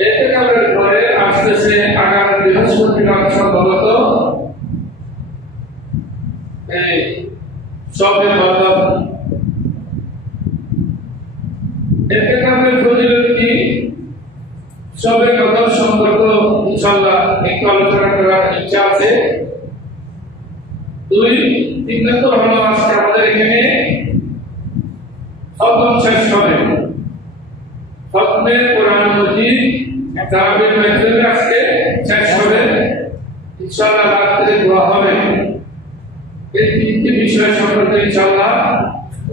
এতেকালের পরে আসতেছে আগামী বৃহস্পতিবার সম্ভবত এই শবে কদর। এতেকালের ফজিলত কি, শবে কদর সম্পর্কে ইনশাআল্লাহ একটু আলোচনা করার ইচ্ছা আছে। 2-3 নম্বর হলো আজকে আমাদের এখানে খতম শেষ হবে, খতমে কোরআন মজিদ তারাবির মাহফিল আজকে শেষ হবে, ইনশাআল্লাহ রাতে দোয়া হবে। এই তিনটি বিষয় সম্পর্কে ইনশাআল্লাহ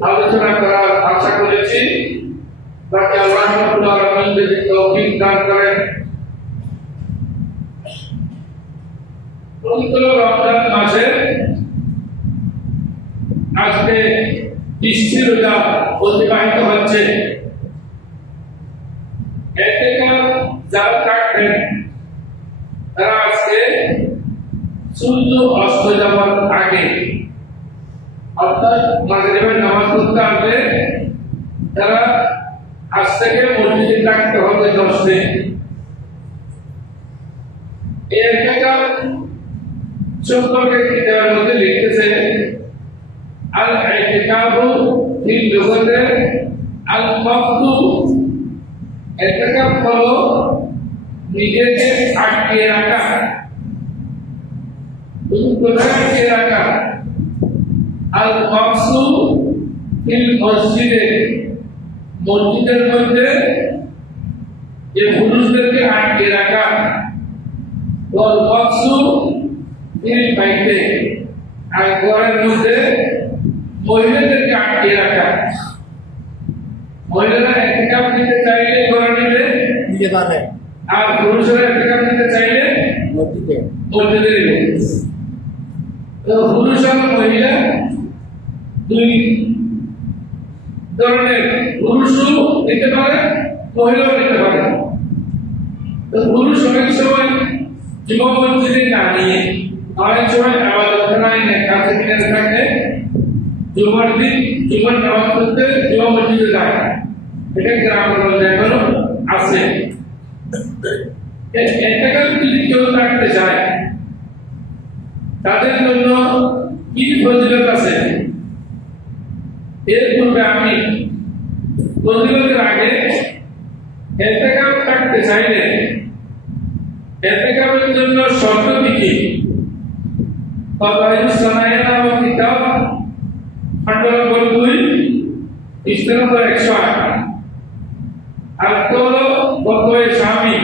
আলোচনা করার আশা করেছি। বাকি আল্লাহ রাব্বুল আলামিন যদি তৌফিক দান করেন। পবিত্র রমজান মাসে আজকে 20টি রোজা অতিবাহিত হচ্ছে। এতেকাল যারা থাকবেন তারা আজকে সূর্য অস্ত যাওয়ার আগে অর্থাৎ মাগরিবের নামাজ পড়তে আসবে, তারা আজ থেকে মসজিদে থাকতে হবে 10 দিন। এই এতেকাল সম্পর্কে কিতাবের মধ্যে লিখতেছে আল ইতিকাফু ফিল লুগাতে আল কফতু। ইতিকাফ হলো নিজেকে আটকে রাখা, আটকে রাখা। আল কফসু ফিল মসজিদে, মসজিদের মধ্যে যে পুরুষদেরকে আটকে রাখা। ওয়াল কফসু ফিল বাইতে, আর ঘরের মধ্যে মহিলাদেরকে আটকে রাখা। মহিলারা ইতিকাফ নিতে চাইলে ঘরে নিতে পারে, আর পুরুষরা ইতিকাফ নিতে চাইলে মসজিদে নিবে। তো পুরুষ আর মহিলা দুই ধরনের, পুরুষও নিতে পারে মহিলাও নিতে পারে। তো পুরুষ অনেক সময় জুমা মসজিদে না নিয়ে অনেক সময় আলাদাখানায় কাছে কিনে থাকে, জুমার দিন জুমার নামাজ পড়তে জুমা মসজিদে যায়। এটা গ্রামগঞ্জে এখনো আছে। এতেকাল যদি কেউ থাকতে চায় তাদের জন্য কি ফজিলত আছে, এর পূর্বে আমি ফজিলতের আগে এতেকাল থাকতে চাইলে এতেকালের জন্য শর্ত কি কি, ফাদাইলুস সানায়া নামক কিতাব খণ্ড নম্বর 2 পৃষ্ঠা নম্বর 108। আর হলো ফতোয়া স্বামী।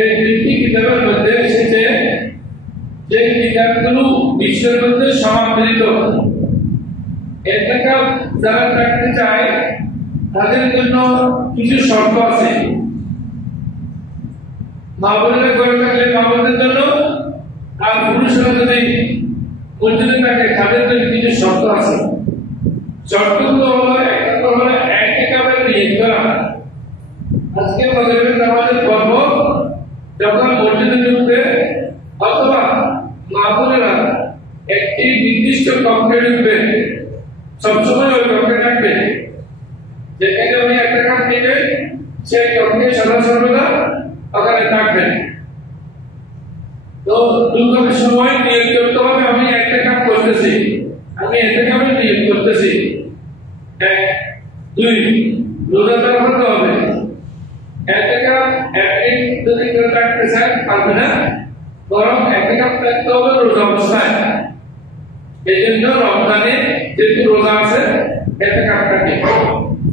এই দুটি কিতাবের মধ্যে এসেছে যে কিতাবগুলো বিশ্বের মধ্যে সমাদৃত। এতেকাল যারা থাকতে চায় তাদের জন্য কিছু শর্ত আছে। মা বোনেরা ঘরে থাকলে মা বোনদের জন্য, আর পুরুষরা যদি মসজিদে থাকে তাদের জন্য কিছু শর্ত আছে। শর্তগুলো হলো, এক নম্বর হলো এতেকালের নিয়ত করা। আজকে মাগরিবের নামাজের পর্ব যখন মসজিদে ঢুকবে অথবা মা বোনেরা একটি নির্দিষ্ট কক্ষে ঢুকবে, সবসময় ওই কক্ষে থাকবে। যেখানে উনি এতেকাল নেবে সেই কক্ষে সর্বদা ওখানে থাকবেন। তো দুর্গমের সময় নিয়োগ করতে হবে, আমি এতেকাল করতেছি, আমি এতেকালের নিয়োগ করতেছি। 2 রোজাদার হতে হবে। এতেকাল একদিন যদি কেউ থাকতে চায় পারবে না, বরং এতেকাল থাকতে হবে রোজা অবস্থায়। এই জন্য রমজানে যেহেতু রোজা আছে এতেকাল থাকে।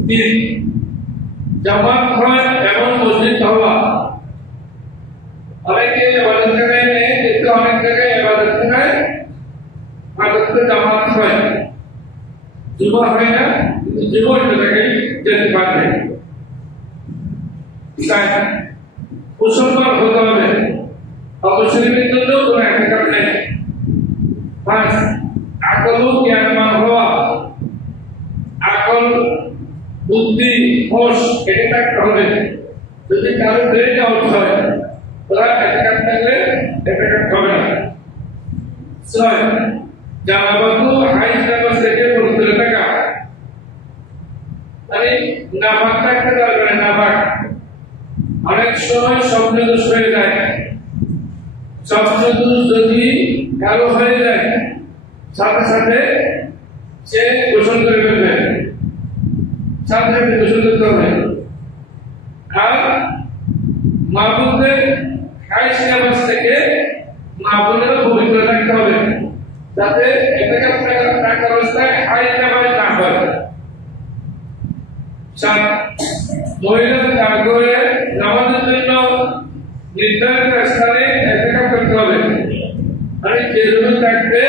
3 জামাত হয় এমন মসজিদ হওয়া। অনেকে ইবাদত জায়গায় নেই, কিন্তু অনেক জায়গায় ইবাদত জায়গায় জামাত হয়, জুমা হয় না, কিন্তু জুমার জায়গায় যেতে পারবে। মুসলমান হতে হবে, অমুসলিমের জন্য কোনো এতেকাল নেই। 5 আকল জ্ঞানমান হওয়া, আকল বুদ্ধি হোশ এটা থাকতে হবে। যদি কারো ব্রেন আউট হয় ওরা এতেকাল থাকলে এতেকাল হবে না। 6 জামাবাতু হাইজ নামাজ থেকে পবিত্র থাকা, মানে নাপাক থাকতে পারবে না। নাপাক অনেক সময় স্বপ্ন দোষ হয়ে যায়। স্বপ্ন দোষ যদি কারো হয়ে যায় সাথে সাথে সে গোসল করে ফেলবে, সাথে সাথে গোসল করতে হবে। আর মা বোনদের খাইশ নামাজ থেকে মা বোনেরও পবিত্র থাকতে হবে, যাতে থাকা অবস্থায় খাইশ নামাজ না হয়। মহিলা তারপরে নামাজের জন্য নির্ধারিত স্থানে এতেকাফ করতে হবে। মানে যে রুমে থাকবে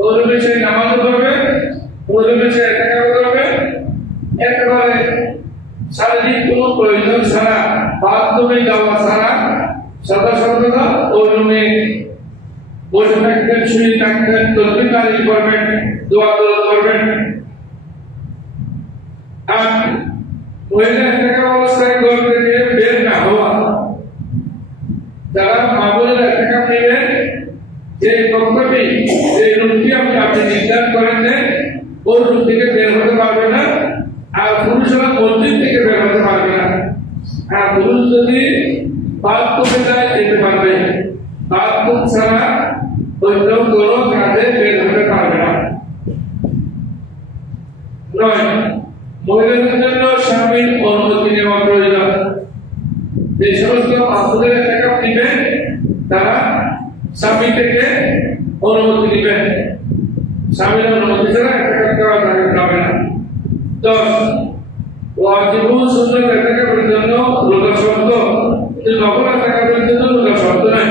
ওই রুমে সে নামাজ পড়বে, ওই রুমে সে এতেকাফ করবে। একেবারে শারীরিক কোনো প্রয়োজন ছাড়া, বাথরুমে যাওয়া ছাড়া সদা সর্বদা ওই রুমে বসে থাকবেন, শুয়ে থাকবেন, তসবিহ তাহলিল করবেন, দোয়া করবেন। আর মহিলা এতেকাফ অবস্থায় ঘর থেকে বের না হওয়া। যারা মা বোনেরা এতেকাফ নেবেন, যে কক্ষটি যে রুমটি আপনি নির্ধারণ করেন দেন, ওই রুম থেকে বের হতে পারবে না। আর পুরুষরা মসজিদ থেকে বের হতে পারবে না। আর পুরুষ যদি বাথরুমে যায় যেতে পারবে, বাথরুম ছাড়া অন্য কোনো কাজে বের হতে পারবে না। নয়, মহিলাদের জন্য স্বামীর অনুমতি নেওয়া প্রয়োজন। যে সমস্ত মাসুদের এতেকাফ নেবেন তারা স্বামী থেকে অনুমতি নেবেন, স্বামীর অনুমতি ছাড়া এতেকাফ করা যাবে না। 10, ওয়াজিব ও সুন্নাত এতেকাফের জন্য রোজা শর্ত, কিন্তু নফল এতেকাফের জন্য রোজা শর্ত নয়।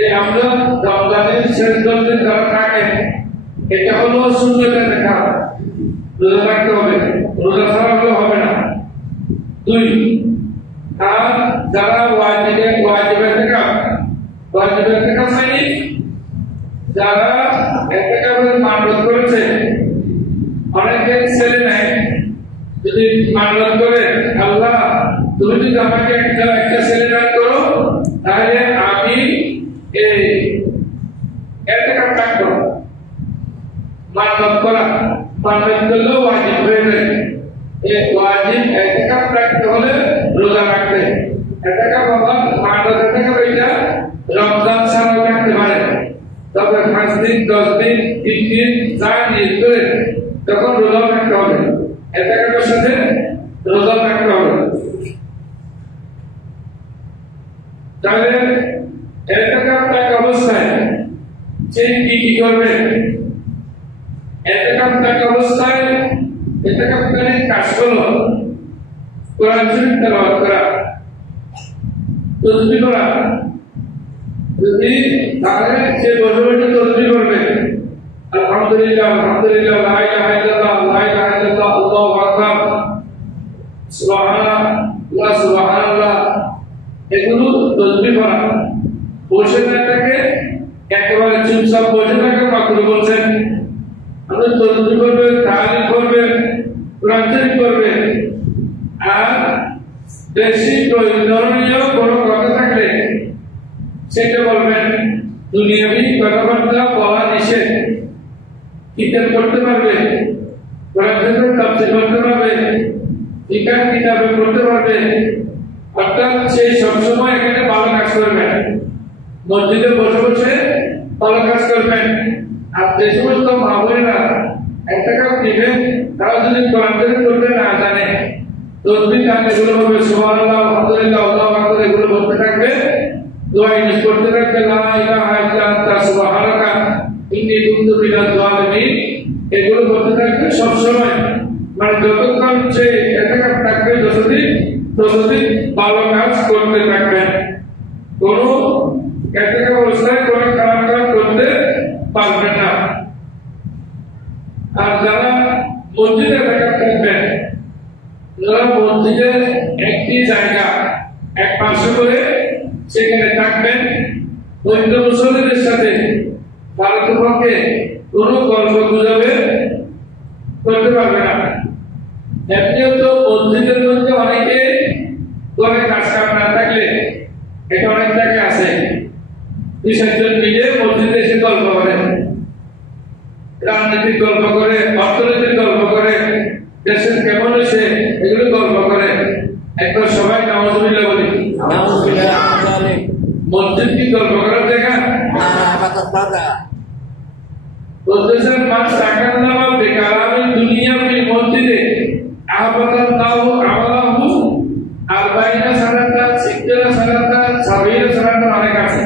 এই আমরা রমজানের শেষ 10 দিন যারা থাকেন, এটা হলো সুন্নাত এতেকাফ, রোজা রাখতে হবে, রোজা ছাড়া হলে হবে না। 2, আর যারা ওয়াজিব এতেকাফ মানে যারা এতেকাফের মানত করেছে, অনেকে ছেলে নেয়, যদি মানত করে আল্লাহ তুমি যদি আমাকে একটা ছেলে দান করো তাহলে আমি এই এতেকাফ রাখবো। মানত করা, মানত করলেও ওয়াজিব হয়ে যায়। এই ওয়াজিব এতেকাফ রাখতে হলে রোজা রাখতে। এতেকাফ মানত এতেকাফ এটা রমজান ছাড়াও রাখতে পারে, তবে 5 দিন 10 দিন 3 দিন যা নিয়ে করে তখন রোজা রাখতে হবে। এতেকাফের সাথে রোজা রাখতে হবে। তাহলে এতেকাফ থাকা অবস্থায় সে কি করবে? এতেকাফ থাকা অবস্থায় এতেকাফকারী কাজ হলো কোরআন শরীফ তেলাওয়াত করা, তাসবিহ করা। যদি তাহলে সে বসে বসে তাসবিহ করবে, আলহামদুলিল্লাহ আলহামদুলিল্লাহ, লা ইলাহা ইল্লাল্লাহ লা ইলাহা ইল্লাল্লাহ, আল্লাহু আকবার, সুবহানাল্লাহ সুবহানাল্লাহ, এগুলো তাসবিহ করা। বসে না থেকে একেবারে চুপচাপ বসে থাকা মাকরুহ বলছেন। আপনি তাসবিহ করবেন, তাহলিল করবেন, কোরআন শরীফ করবেন। আর বেশি প্রয়োজনীয় কোনো কথা থাকলে সেটা বলবেন। দুনিয়াবি কথাবার্তা বলা নিষেধ। কিতাব পড়তে পারবে, কোরআন শরীফ তাফসীর করতে পারবে, কিতাবে পড়তে পারবে, অর্থাৎ সেই সবসময় এখানে ভালো কাজ করবেন, মসজিদে বসে বসে ভালো কাজ করবেন। আর যে সমস্ত মা বোনেরা এতেকাফ নেবেন তারা যদি কোরআন শরীফ পড়তে না জানে, তাসবিহ তাহলিল এগুলো হবে, সুবহানাল্লাহ আলহামদুলিল্লাহ আল্লাহু আকবার, এগুলো বলতে থাকবে, দোয়া করতে থাকবে, লা ইলাহা ইল্লা আনতা সুবহানাকা ইন্নী কুনতু মিনাজ জালিমিন, এগুলো বলতে থাকবে সব সময়। মানে যতক্ষণ সে এতেকাফ থাকবে ততদিন ভালো কাজ করতে থাকবেন। কোনো এতেকাফ অবস্থায় কোনো খারাপ কাজ করতে পারবে না। আর যারা মসজিদে এতেকাফ থাকবেন, যারা মসজিদের একটি জায়গা এক পাশে করে সেখানে থাকবেন, অন্য মুসল্লিদের সাথে পারস্পরিক কোনো গল্প গুজবে করতে পারবে না। এমনিও তো মসজিদের মধ্যে অনেকে করে কাজ কাম না থাকলে, এটা অনেক জায়গায় আছে, 2-4 মিলে মসজিদে এসে গল্প করে, রাজনীতির গল্প করে, অর্থনীতির গল্প করে, দেশের কেমন হয়েছে এগুলো গল্প করে। একবার সবাই সবাই নাউজুবিল্লাহ বলি। মসজিদ কি গল্প করার জায়গা? বলতেছেন মান সাকান্নামা বেকারামিন দুনিয়া ফিল মসজিদে আহবাতাল্লাহু আমালাহু আরবাইনা সানাতান সিত্তানা সানাতান সাবিনা সানাতান অনেক আছে।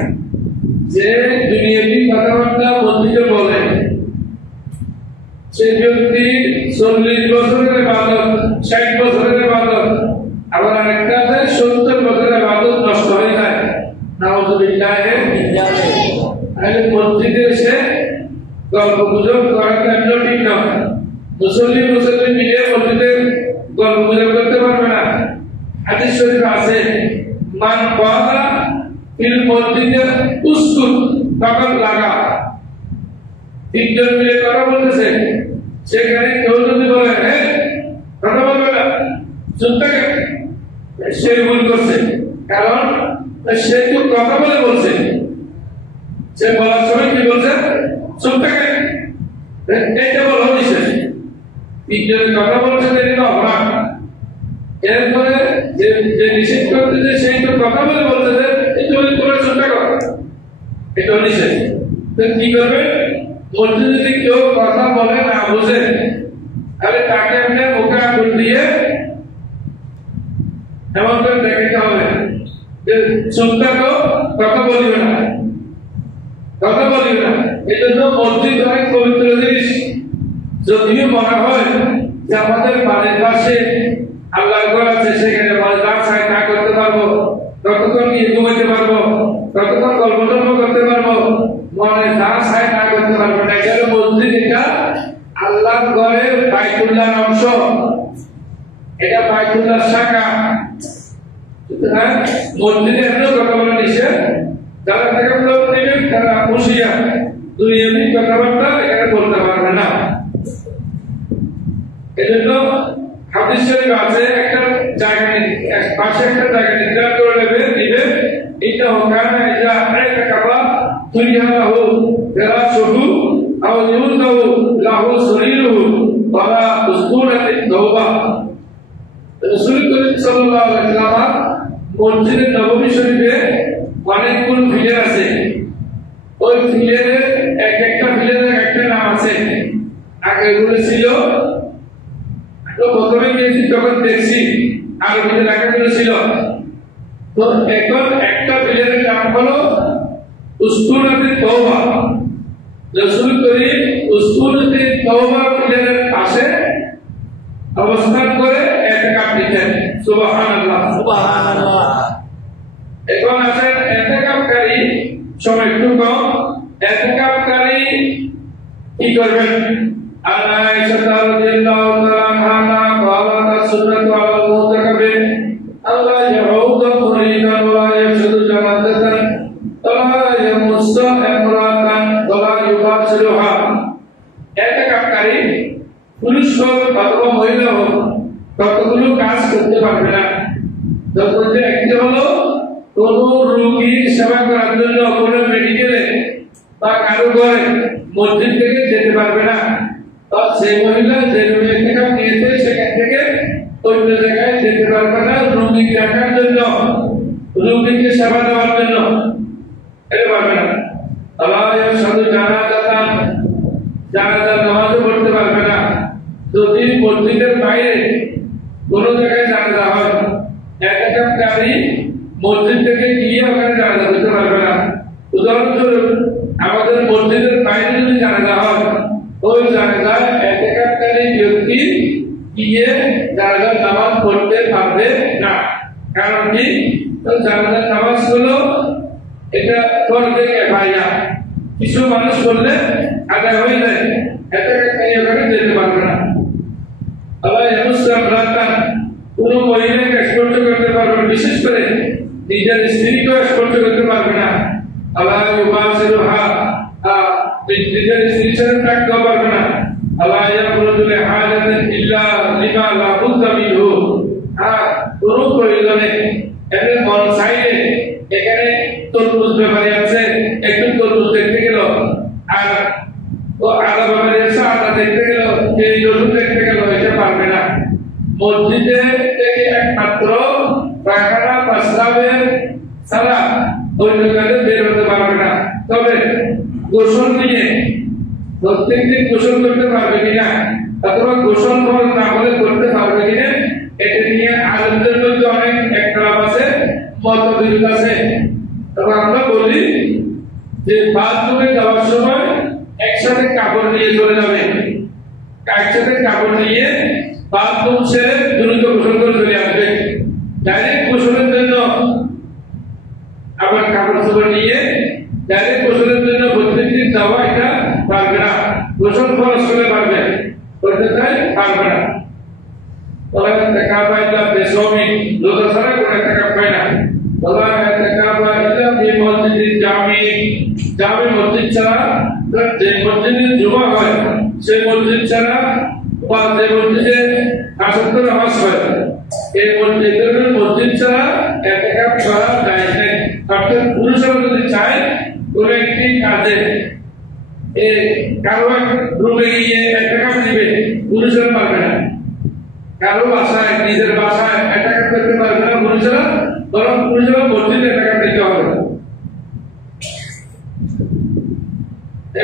যে দুনিয়াবি কথাবার্তা মসজিদে বলে সে ব্যক্তি 40 বছরের ইবাদত, 60 বছরের ইবাদত, আবার আরেকটা আছে 70 বছরের ইবাদত নষ্ট হয়ে যায়। নাউজুবিল্লাহ। তাহলে মসজিদে এসে গল্প গুজব করাটা একদম ঠিক নয়। মুসল্লি মিলে মসজিদে গল্প গুজব করতে পারবে না। হাদিস শরীফ আছে মান ক্বালা ফিল মসজিদে উসকুত ফাকাদ লাগা। তিনজন মিলে কথা বলতেছে, সেখানে কেউ যদি বলে কথা বলবে না, চুপ থাকে, সে ভুল করছে। কারণ সে তো কথা বলে বলছে, সে বলার সময় কি বলছে? চুপ থাকে, এইটা বলা হয়েছে। তিনজনের কথা বলছে এটা অপরাধ। এরপরে যে নিষেধ করতেছে সেই তো কথা বলে বলতেছে তোমরা চুপ থাকো, এটা নিষেধ। কি করবে? মসজিদে যদি কেউ কথা বলে না বুঝে, তাহলে তাকে আপনি মুখে আঙুল দিয়ে এমন করে দেখাতে হবে যে চুপ থাকো, কথা বলিবে না, কথা বলিবে না। এই জন্য মসজিদ অনেক পবিত্র জিনিস। যদিও মনে হয় যে আমাদের বাড়ির পাশে আল্লাহর ঘর আছে, সেখানে যা চাই তা করতে পারবো, ততক্ষণ গিয়ে ঘুমাইতে পারবো, ততক্ষণ গল্প করতে পারবো, মনে যা চাই তা করতে পারবো না। এটা মসজিদ, এটা আল্লাহর ঘরের বাইতুল্লাহর অংশ, এটা বাইতুল্লাহর শাখা। সুতরাং মসজিদে এমন কথা বলা নিষেধ। যারা থেকে লোক নেবেন তারা হুঁশিয়ার, দুনিয়াবি কথাবার্তা এখানে বলতে পারবে না। এজন্য হাদিস শরীফ আছে একটা জায়গা পাশে একটা জায়গা নির্ধারণ করে নেবে, এটা ওখানে যা একটা কাবা তুইয়ালাহু ফিরাশুহু আও ইউদাউ লাহু সরিরুহু ওয়ালা উসকুরাতি তাওবা। রাসূল করিম সাল্লাল্লাহু আলাইহি ওয়াসাল্লাম মসজিদে নববী শরীফে অনেকগুলো ফিলার আছে। ওই ফিলারের একটা ফিলারের একটা নাম আছে। আগে এগুলো ছিল, তো প্রথমে গিয়েছি তখন দেখছি আরবিতে লেখাগুলো ছিল। তো এখন একটা ফিলারের নাম হলো উসকুরাতি তাওবা। রাসূল করিম উসকুরাতি তাওবা ফিলারের পাশে অবস্থান করে ইতিকাফ দিতেন। সুবহানাল্লাহ, সুবহানাল্লাহ। এখন আছেন ইতিকাফকারী, সময় একটু কম। ইতিকাফকারী কি করবেন? আয়েশা রাদিয়াল্লাহু তাআলা আনহা قالت السنة على المعتكف ألا يعود مريضا ولا يشهد جنازة ولا يمس امرأة ولا يباشرها। ইতিকাফকারী পুরুষ হোক অথবা মহিলা হোক কতগুলো কাজ করতে পারবে না। তখন একটি হলো কোন রোগীর সেবা করার জন্য কোন মেডিকেলে বা কারো ঘরে মসজিদ থেকে যেতে পারবে না। সেই মহিলা যে ইতিকাফ নিয়েছে সেখান থেকে অন্য জায়গায় যেতে পারবে না রোগী দেখার জন্য, রোগীকে সেবা দেওয়ার জন্য, এটা পারবে না। আল্লাহ শুধু জানাজার নামাজও পড়তে পারবে না। যদি মসজিদের বাইরে কোন জায়গায় জানাজা হয়, ইতিকাফকারী মসজিদ থেকে গিয়ে ওখানে জানাজা করতে পারবে না। উদাহরণস্বরূপ আমাদের মসজিদের বাইরে যদি জানাজা হয়, ওই জানাজায় ইতিকাফকারী ব্যক্তি গিয়ে জানাজার নামাজ পড়তে পারবে না। কারণ কি? জানাজার নামাজ হলো এটা ফরজে কিফায়া, কিছু মানুষ করলে আদায় হয়ে যায়, ইতিকাফকারী ওখানে যেতে পারবে না। আল্লাহ মুসলিম রাতান কোন মহিলাকে স্পর্শ করতে পারবে না, বিশেষ করে নিজের স্ত্রীকে স্পর্শ করতে পারবে না। আল্লাহ ইউবাসিরুহা, নিজের স্ত্রীর সাথে থাকতে পারবে না। আল্লাহ ইয়াখরুজু লিহাজাতিন ইল্লা লিমা লা বুদ্দা মিনহু। কোন প্রয়োজনে এদের মন চাইলে এখানে তরমুজ ব্যাপারে আছে, একটু তরমুজ দেখতে গেল, আর ও আদা ব্যাপারে আছে, আদা দেখতে গেল, এই রসুন দেখতে গেল, এটা পারবে না। মসজিদে থেকে একমাত্র প্রস্রাবের ছাড়া অন্য কাজে বের হতে পারবে না। তবে গোসল নিয়ে প্রত্যেকদিন গোসল করতে পারবে কিনা অথবা গোসল ফরজ না হলে করতে পারবে কিনা এটা নিয়ে আলেমদের মধ্যে অনেক একতলাপ আছে, মতবিরোধ আছে। তবে আমরা বলি যে বাথরুমে যাওয়ার সময় একসাথে কাপড় নিয়ে চলে যাবে, একসাথে কাপড় নিয়ে বাথরুম ছেড়ে দ্রুত গোসল করে চলে আসবে। ডাইরেক্ট গোসলের জন্য আবার কাপড় চোপড় নিয়ে ডাইরেক্ট গোসলের জন্য প্রত্যেকদিন যাওয়া এটা পারবে না। গোসল ফরজ করে পারবে, করতে চাই পারবে না। তবে টাকা পাইলা বেসমি রোজা ছাড়া কোনো টাকা পায় না। তবে টাকা পাইলা এই মসজিদের জামি মসজিদ ছাড়া, যে মসজিদে জুমা হয় সেই মসজিদ ছাড়া বা যে মসজিদে আসর নামাজ হয় এই মসজিদ ছাড়া এতেকাফ করা যায় না। অর্থাৎ পুরুষরা যদি চায় কোনো একটি কাজে কারো রুমে গিয়ে এতেকাফ দিবে, পুরুষরা পারবে না। কারো বাসায় নিজের বাসায় এতেকাফ করতে পারবে না পুরুষরা, বরং পুরুষরা মসজিদে এতেকাফ দিতে হবে।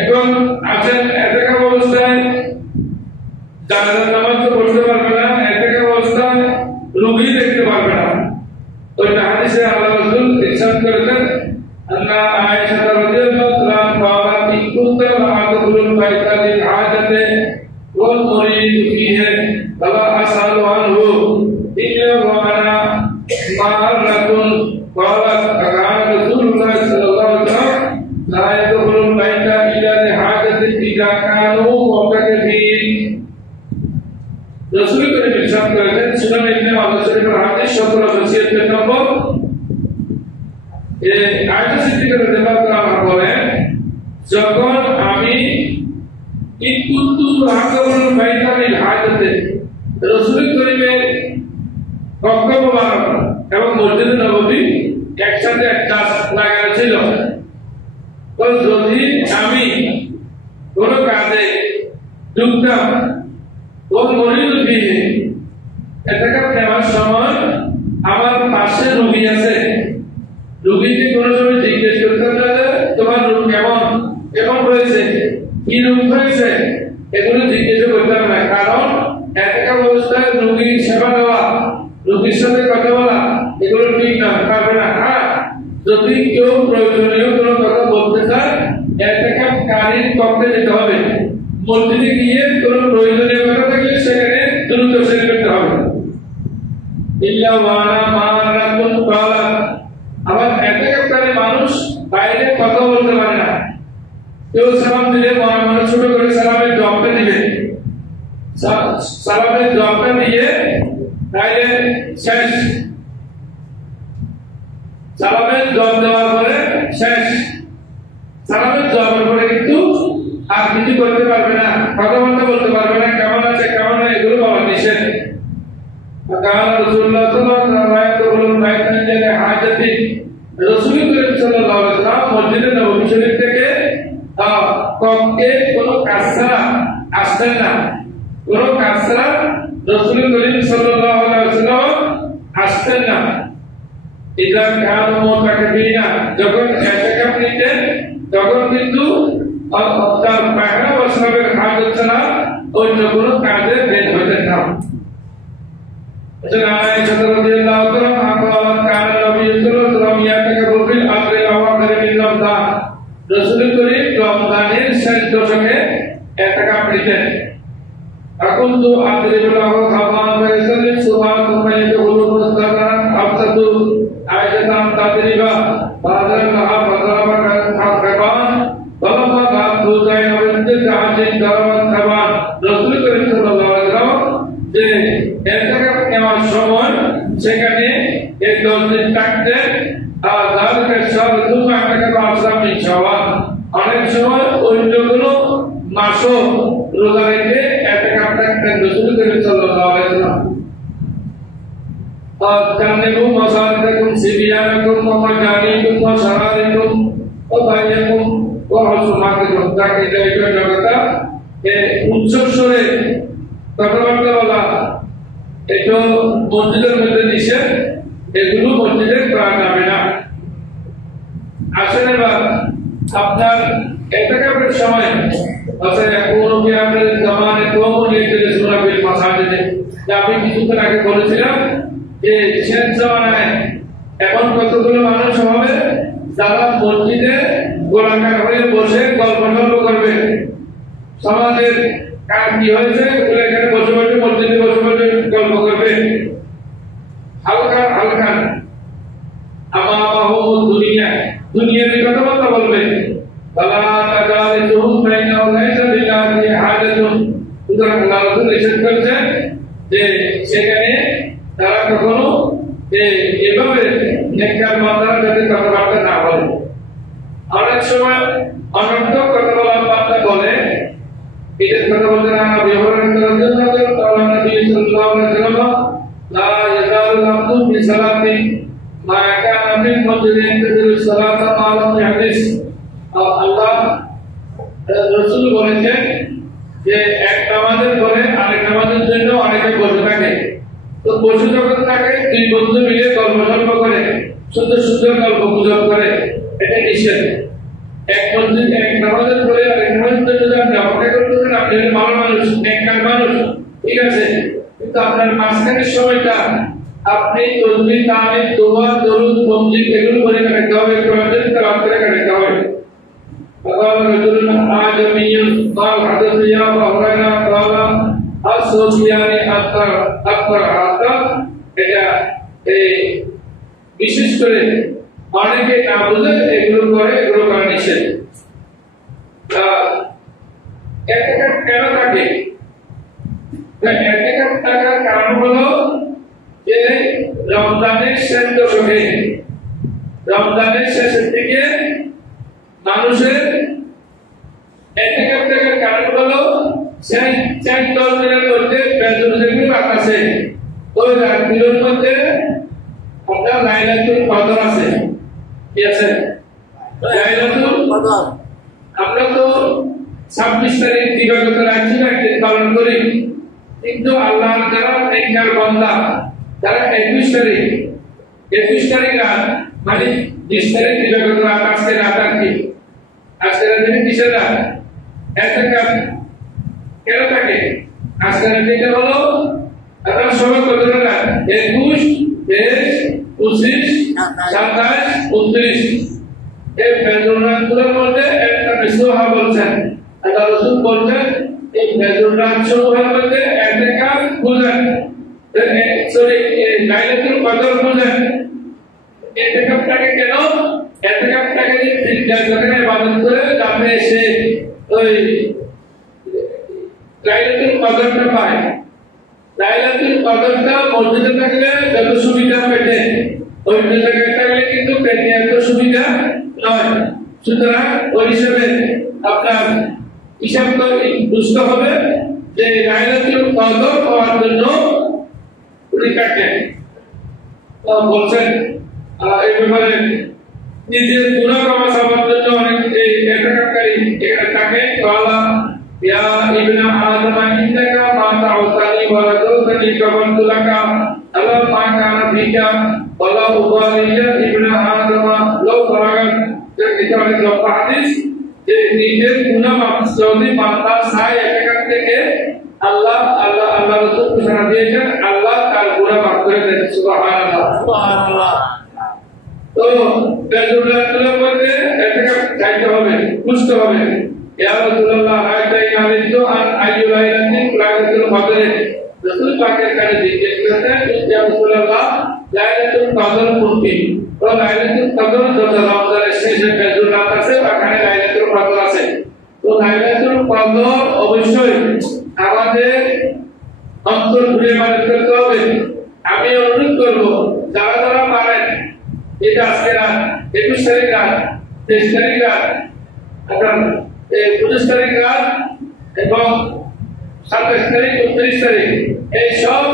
এখন আছেন এতেকাফ অবস্থায় জানাজার নামাজ তো পড়তে পারবে না, এতেকাফ অবস্থায় রুগী দেখতে পারবে না। ওই হাদিসে আল্লাহ রাসূল ইরশাদ করেছেন, আল্লাহ আয়েশা রাদিয়াল্লাহু তাআলা قالت إن كنت أدخل البيت للحاجة والمريض فيه فلا أسأل عنه إلا وأنا مارة قالت كان رسول الله صلى الله عليه وسلم لا يدخل البيت إلا لحاجة إذا كانوا معتكفين। রাসূল করিম ইরশাদ করেছেন, সুনান ইবনে মাজাহ শরীফের হাদিস 1786 নম্বর, এই আয়েশা সিদ্দিকা রাদিয়াল্লাহু তাআলা বলেন, যখন আমি ইকুতু রাকাবুল বাইতানিল হাজাতে রাসূল করিমের কক্ষ মোবারক এবং মসজিদে নববী একসাথে একটা লাগানো ছিল, তো যদি আমি কোনো কাজে ঢুকতাম ওর মরিদ দিয়ে এতেকাফ নেওয়ার সময় আমার পাশে রোগী আছে, রোগীকে কোনো সময় জিজ্ঞেস করতে হবে তোমার রোগ কেমন হয়েছে, কি রোগ হয়েছে, এগুলো জিজ্ঞেস করতে হবে না। কারণ এতেকাফ অবস্থায় রোগীর সেবা দেওয়া, রোগীর সাথে কথা বলা এগুলো ঠিক না, পারবে না। হ্যাঁ, যদি কেউ প্রয়োজনীয় কোনো কথা বলতে চায় এতেকাফকারীর পক্ষে যেতে হবে, মসজিদে গিয়ে কোনো প্রয়োজনীয় কথা থাকলে সেখানে দ্রুত শেষ করতে হবে। ইল্লা ওয়ানা মারাতুন কালা, আবার এতেকাফকারী মানুষ বাইরে কথা বলতে পারে না। কেউ সালাম দিলে মনে ছোট করে সালামের জবাবটা দিবে, সালামের জবাবটা দিয়ে তাইলে শেষ, সালামের জবাব দেওয়ার পরে শেষ, সালামের জবাবের পরে কিন্তু আর কিছু করতে পারবে না, কথাবার্তা বলতে পারবে না, কেমন আছে কেমন না এগুলো বলা নিষেধ। কারণ রাসূলুল্লাহ সাল্লাল্লাহু আলাইহি ওয়াসাল্লাম হাজাতে রাসূল করিম সাল্লাল্লাহু আলাইহি ওয়াসাল্লাম মসজিদে নববী শরীফ থেকে কক্ষে কোনো কাজ ছাড়া আসতেন না, কোনো কাজ ছাড়া রাসূল করিম সাল্লাল্লাহু আলাইহি ওয়াসাল্লাম আসতেন না। ইদা কানু মুতাকাফিনা, যখন ইতিকাফ নিতেন তখন কিন্তু তার পায়খানা প্রস্রাবের হাজত ছাড়া অন্য কোনো কাজে বের হতেন না। আয়েশা রাদিয়াল্লাহু তাআলা قالت كان النبي صلى الله عليه وسلم يعتكف في العشر الأواخر من رمضان, রাসূল করিম রমজানের শেষ দশকে ইতিকাফ নিতেন। أكنت أضرب له خبان فيصلي الصبح ثم يدخل مستقرا أبسط عائشة تضرب فأذنها فضرب الخبان فلما قالت زينب بنت جحش ضربت خبان। রাসূল করিম সাল্লাল্লাহু আলাইহি ওয়াসাল্লাম যে ইতিকাফ নেওয়ার সময় সেখানে এই 10 দিন থাকতেন। আর যাদেরকে শারতু ইতিকাফ আসলাম মিন শাওয়াল, অনেক সময় অন্য কোনো মাসও রোজা রেখে ইতিকাফ থাকতেন রাসূল করিম সাল্লাল্লাহু আলাইহি ওয়াসাল্লাম। জান্নাতুম মাসালিকুম সিবিয়ানাকুম ওয়া মাজানিকুম ওয়া শারারিকুম ওয়া বাইয়াকুম ওয়া হুসুমাকুম, তাকে এই জগতা এই উচ্চস্বরে কথাবার্তা বলা এটা মসজিদের মধ্যে নিষেধ, এগুলো মসজিদে করা যাবে না। আসলে এবার আপনার ইতিকাফের সময় আচ্ছা কোন বিয়ামের জামানে কওমুন ইয়াজলিসুনা ফিল মাসাজিদে, আমি কিছুক্ষণ আগে বলেছিলাম যে শেষ জামানায় এখন কতগুলো মানুষ হবে যারা মসজিদে গোলাকার হয়ে বসে গল্প করবে, সমাজের কাজ কি হয়েছে এখানে বসে বসে মসজিদে বসে বসে গল্প করবে হালকা হালকা। আমাহু দুনিয়ার কথা বলবে, ফালা তাজালিসুহুম বাইনাহু লাইসা লিল্লাহি হাজাতুন। সুতরাং আল্লাহ রাসূল ইরশাদ করেছেন যে সেখানে তারা কখনো এভাবে নেককার বান্দারা যাতে কথাবার্তা না বলে। অনেক সময় অনর্থক কথা বলার বান্দা বলে, এটার কথা বলতে না ব্যবহার করতে তাহলে নবী সাল্লাল্লাহু আলাইহি ওয়াসাল্লাম লা ইয়াজালু আবদু ফি সালাতি মা কানা মিন মুজরিন তাদিরু সালাতা মা লাম ইয়াহদিস। আল্লাহ রাসূল বলেছেন যে এক নামাজের পরে আরেক নামাজের জন্য অনেকে বসে থাকে, তো বসে যখন থাকে দুই বন্ধু মিলে গল্প করে সুন্দর সুন্দর গল্প গুজব করে, এটা নিষেধ। এক মসজিদ এক নামাজের পরে আরেক নামাজের জন্য আপনি অপেক্ষা করতেছেন, আপনি ভালো মানুষ নেককার মানুষ, ঠিক আছে, কিন্তু আপনার মাঝখানের সময়টা আপনি তসবিহ তাহমিদ দোয়া দরুদ মসজিদ এগুলো করে কাটাতে হবে, কোরআনের তেলাওয়াত করে কাটাতে হবে। فقال رجل آدمي قال حدثني يا أبا هريرة قال الصوفيان أكثر حتى এটা বিশেষ করে অনেকে না বুঝে এগুলো করে, এগুলো করা নিষেধ। ইতিকাফ কেন থাকে? ইতিকাফ থাকার কারণ হলো যে রমজানের শেষ দশকে, রমজানের শেষের দিকে মানুষের ইতিকাফ থাকার কারণ হলো সেই 4 দিনের মধ্যে বেজুজের রাত আছে, ওই রাতগুলোর মধ্যে আপনার লাইলাতুল কদর আছে, কি আছে? লাইলাতুল কদর। আমরা তো 26 তারিখ দিবাগত রাখি না, পালন করি, কিন্তু আল্লাহর যারা নেককার বান্দা তারা 21 তারিখ রাত মানে 20 তারিখ দিবাগত রাত, আজকে রাত আর কি, আজকে রাত কিসের রাত? ইতিকাফ কেন থাকে? আজকে রাতটা হলো আপনার সময় কত রাত? 21, 23, 25, 27, 29 এই বেজুর রাতগুলোর মধ্যে একটা বিশ্বহা বলছেন, আল্লাহ রাসূল বলছেন এই বেজুর রাত সমূহের মধ্যে ইতিকাফ বুঝেন, সরি লাইলাতুল কদর বুঝেন। ইতিকাফটাকে কেন? ইতিকাফটাকে ঠিক জায়গায় ইবাদত করে যাতে সে ওই লাইলাতুল কদরটা পায়। লাইলাতুল কদরটা মসজিদে থাকলে যত সুবিধা পেতে, ওই জায়গায় থাকলে কিন্তু পেতে এত সুবিধা নয়। সুতরাং ওই হিসেবে আপনার হিসাব করে বুঝতে হবে যে লাইলাতুল কদর পাওয়ার জন্য উনি কাটেন বলছেন। এই ব্যাপারে নিজের গুনাহ ক্ষমা চাওয়ার জন্য অনেক ইতিকাফকারী এখানে থাকে। কালা ইয়া ইবনা আদম ইন্নাকা মা তাউতানি ওয়া রাদুতানি কাবালতু লাকা আলা মা কানা ফিকা ওয়ালা উবালিয়া ইবনা আদম লাউ ফারাগাত। এটা হলো হাদিস যে নিজের গুনাহ মাফ যদি বান্দা চায় ইতিকাফ থেকে আল্লাহ রাসূল ঘোষণা দিয়েছেন আল্লাহ তার গুনাহ মাফ করে দেন। সুবহানাল্লাহ সুবহানাল্লাহ। তো বেজুল্লাহর মধ্যে ইতিকাফ চাইতে হবে, বুঝতে হবে। ইয়া রাসূলুল্লাহ আইতাইনা আলাইহি আন আইয়ুলাইলাতিন লাইলাতুল কদর। রাসূল পাকের কাছে জিজ্ঞেস করেছেন ইয়া রাসূলুল্লাহ লাইলাতুল কদর কোনটি? তো লাইলাতুল কদর যত রমজানের শেষে বেজুল্লাহ আছে ওখানে লাইলাতুল কদর আছে। তো লাইলাতুল কদর অবশ্যই আমাদের অন্তর ঘুরে ইবাদত করতে হবে। আমি অনুরোধ করব যারা যারা পারেন এটা আজকে রাত 21 তারিখ রাত, 23 তারিখ রাত, আপনার 25 তারিখ রাত এবং 27 তারিখ 29 তারিখ এই সব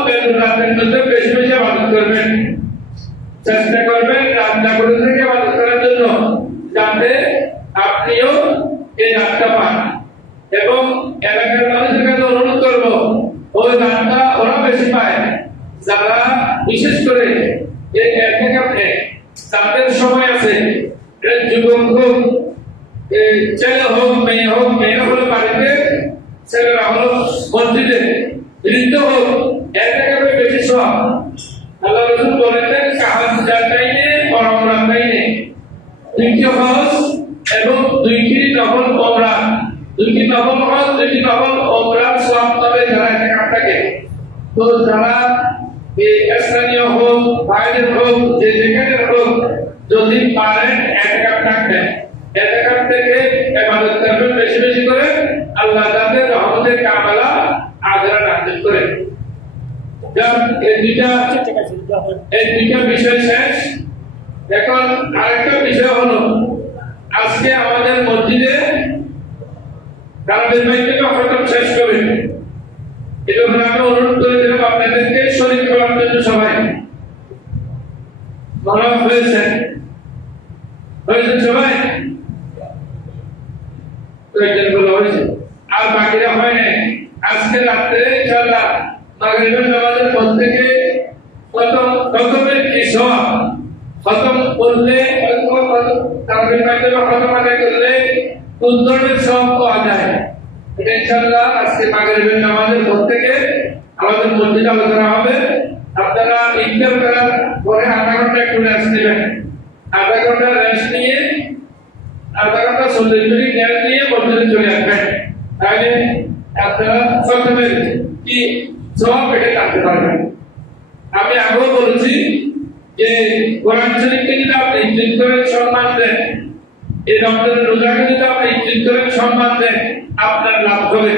রাতের মধ্যে বেশি বেশি ইবাদত করবেন, চেষ্টা করবেন রাত জাগরণ থেকে ইবাদত করার জন্য, যাতে আপনিও এই রাতটা পান। এবং এলাকার মানুষের কাছে অনুরোধ করবো ওই রাতটা ওরা বেশি পায় যারা বিশেষ করে এই এতেকাফে তাদের সময় আছে, যুবক হোক, ছেলে হোক, মেয়ে হোক, মেয়েরা হলো বাড়িতে, ছেলেরা হলো মসজিদে, বৃদ্ধ হোক, এতেকাফে বেশি সওয়াব। আল্লাহ রাসূল বলেছেন কাহাজ যাতাইনে পরমরাতাইনে, দুইটি হজ এবং দুইটি নফল ওমরা, দুইটি নফল হজ, দুইটি নফল ওমরার সওয়াব পাবে যারা এতেকাফ থাকে। তো যারা স্থানীয় হোক, বাইরের হোক, যে যেখানে হোক, যদি পারেন এতেকাফ থাকবেন, এতেকাফ থেকে ইবাদত করবেন বেশি বেশি করে, আল্লাহ তাদের রহমতের কামালা আজরা নাযিল করে। এই দুইটা বিষয় শেষ। এখন আরেকটা বিষয় হলো, আজকে আমাদের মসজিদে তারাবির মাইকে খতম শেষ করে, এজন্য আমি অনুরোধ করেছিলাম আপনাদেরকে শরীক করার জন্য। সবাই মনে হয়েছে সবাই হয়েছে, আর বাকিরা হয় নাই। আজকে রাত্রে ইনশাআল্লাহ মাগরিবের নামাজের পর থেকে খতমের কি সওয়াব, খতম করলে তারাবির মাইকে খতম আদায় করলে কোন ধরনের সওয়াব পাওয়া যায়, এটা ইনশাআল্লাহ আজকে মাগরিবের নামাজের পর থেকে আমাদের মসজিদে আলোচনা হবে। আপনারা ইফতার করার পরে আধা ঘন্টা একটু রেস্ট নেবেন, আধা ঘন্টা রেস্ট নিয়ে আধা ঘন্টা 40 মিনিট রেস্ট নিয়ে মসজিদে চলে আসবেন, তাহলে আপনারা খতমের কি সওয়াব পেতে জানতে পারবেন। আমি আগেও বলেছি যে কোরআন শরীফকে যদি আপনি ইজ্জত করেন, সম্মান দেন, এই রমজানের রোজাকে যদি আপনি ইজ্জত করেন, সম্মান দেন, আপনার লাভ হবে।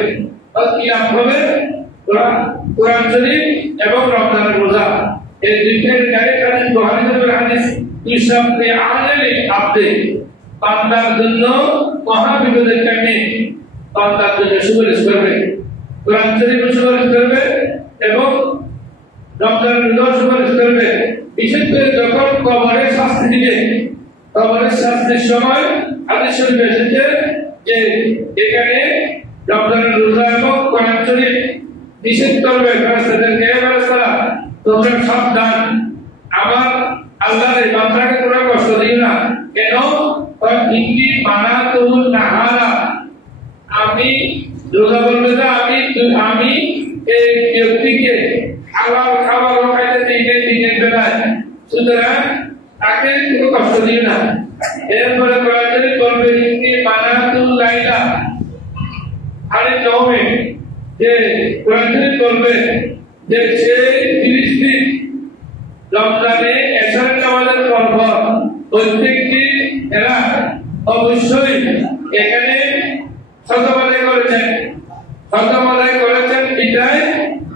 কি লাভ হবে? কোরআন শরীফ এবং রমজানের রোজা, এই দুইটার ডাইরেক্ট হাদিস, বুখারী শরীফের হাদিস, ইসলামকে আনলে আপনি বান্দার জন্য মহা বিপদের টাইমে বান্দার জন্য সুপারিশ করবে, কোরআন শরীফ সুপারিশ করবে এবং রমজানের রোজা সুপারিশ করবে। বিশেষ করে যখন কবরের শাস্তি দিবে, কবরের শাস্তির সময় হাদিস শরীফে এসেছে যে এখানে রমজানের রোজা এবং কোরআন শরীফ নিষেধ করবে ফেরেশতাদেরকে, ফেরেশতারা তোমরা সাবধান, আমার আল্লাহর এই বান্দাকে তোমরা কষ্ট দিও না। কেন? ইন্নী মানাতুল নাহারা, আমি রোজা বলবে যে আমি এই ব্যক্তিকে হালাল খাবার খাইতে দিনের বেলায়, সুতরাং তাকে কোনো কষ্ট দিও না। এরপরে কোরআন শরীফ বলবে ইন্নী মানাতুল লাইলা আরে নওমে, যে কোরআন শরীফ বলবে যে সে 30 দিন রমজানে এশার নামাজের পর প্রত্যেকদিন এরা অবশ্যই এখানে খতম আদায় করেছেন, খতম আদায় করেছেন বিদায়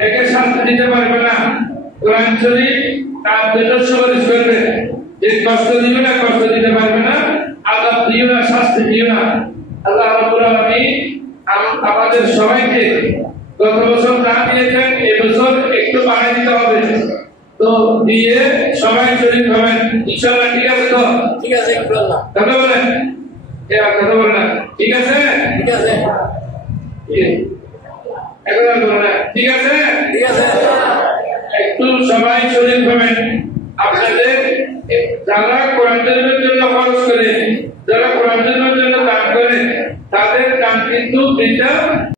একে শাস্তি দিতে পারবে না। কোরআন শরীফ তার জন্য সুপারিশ করবে যে কষ্ট দিও না, কষ্ট দিতে পারবে না, আযাব দিও না, শাস্তি দিও না। আল্লাহ রাব্বুল আলামিন আমাদের সবাইকে গত বছর যা দিয়েছেন এবছর একটু বাড়াই দিতে হবে, তো দিয়ে সবাই শরীক হবেন ইনশাআল্লাহ। ঠিক আছে তো? ঠিক আছে ইনশাআল্লাহ। কথা বলেন, কথা বলেন না? ঠিক আছে, ঠিক আছে, এখন বলেন ঠিক আছে, ঠিক আছে, একটু সবাই শরীক হবেন।